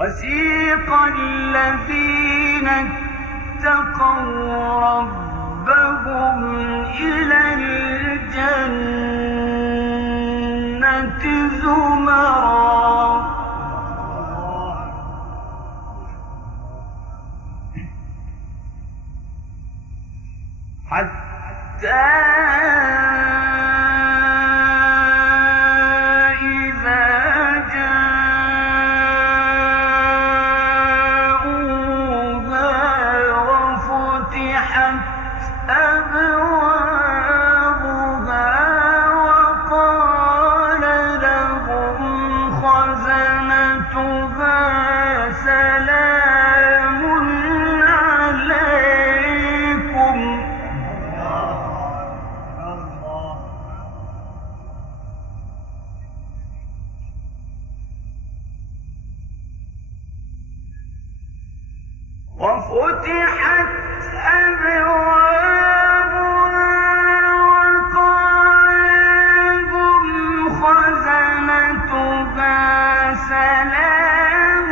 وسيق الذين اتقوا ربهم إلى الجنة زمرا حتى وفتحت أبوابها وقال لهم خزنتها سلام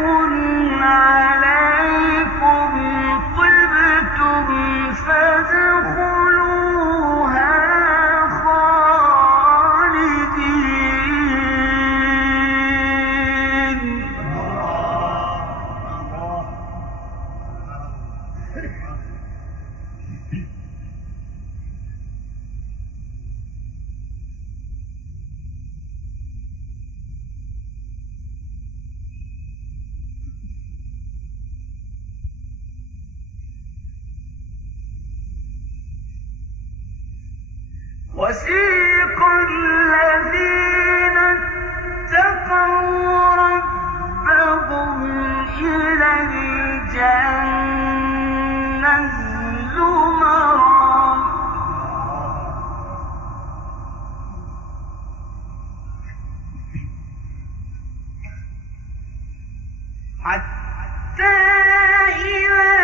عليكم طبتم فادخلوها خالدين. وسيق الذين اتقوا ربهم إلى الجنة زمرا حتى إذا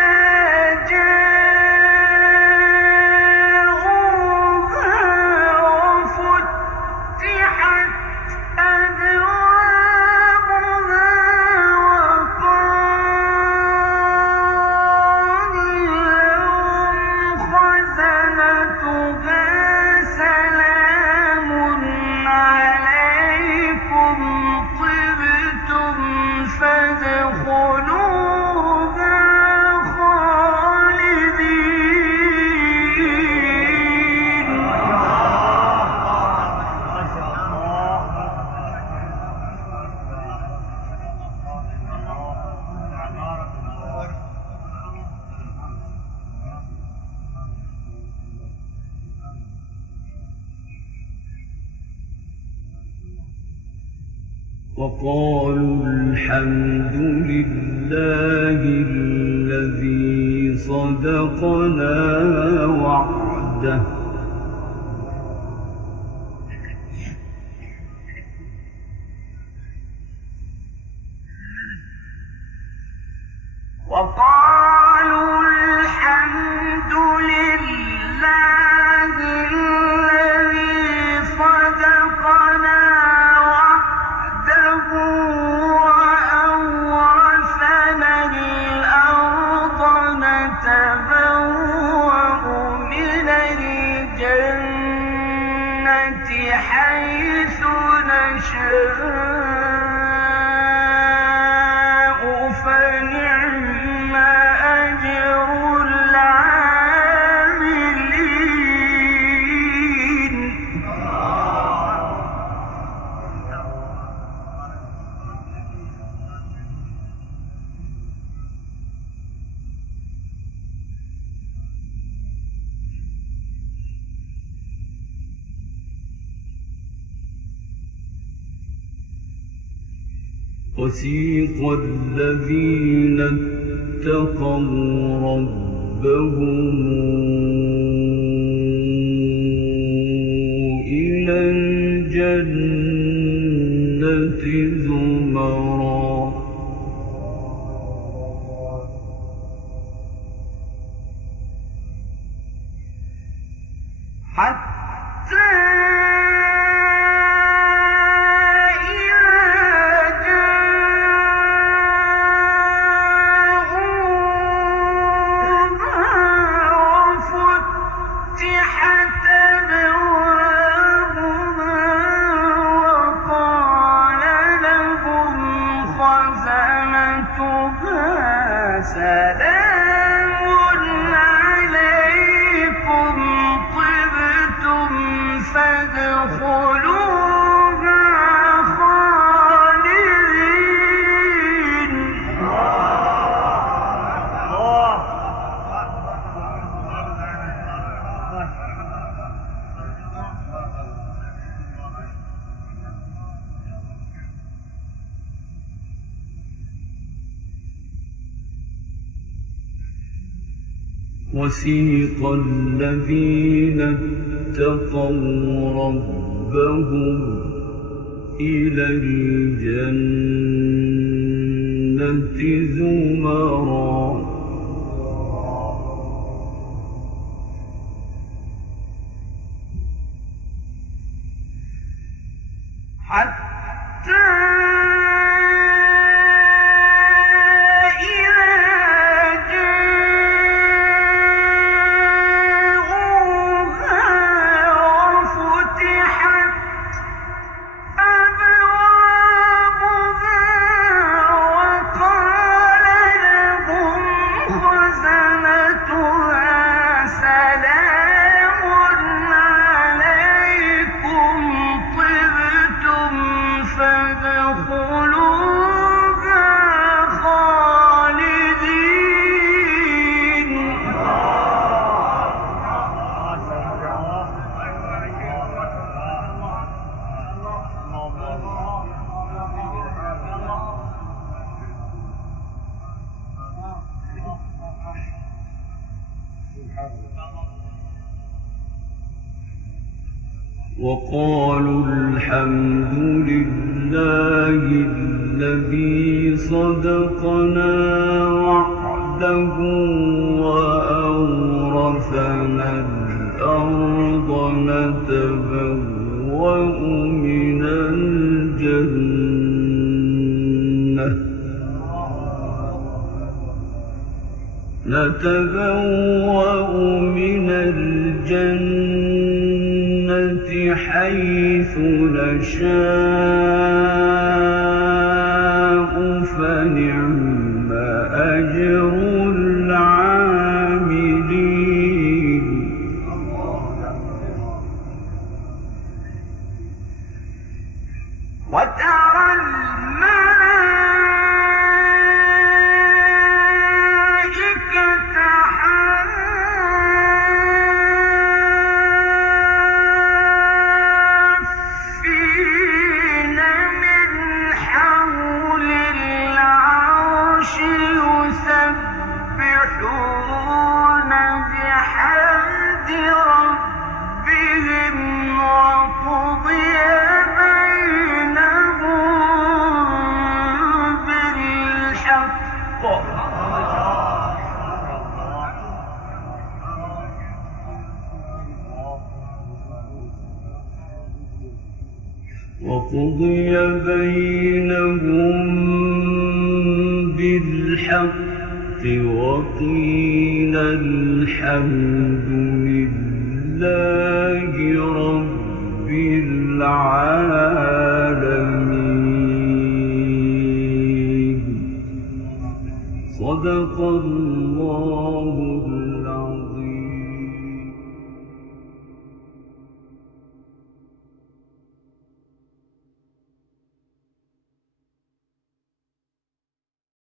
وقالوا الحمد لله الذي صدقنا وعده وقالوا الحمد لله الذي صدقنا وعده وأورثنا الأرض نتبوأ من الجنة حيث نشاء وسيق الذين اتقوا ربهم إلى الجنة زمرا حتى إذا جاء وسيق الذين اتقوا ربهم إلى الجنة زمرا حتى وقالوا الحمد لله الذي صدقنا وعده وأورثنا الأرض نتبوأ من الجنة حيث نشاء فنعم أجر العاملين وترى الملائكة حافين من حول العرش يسبحون بحمد ربهم وقضي بينهم بالحق وقيل الحمد لله رب العالمين صدق الله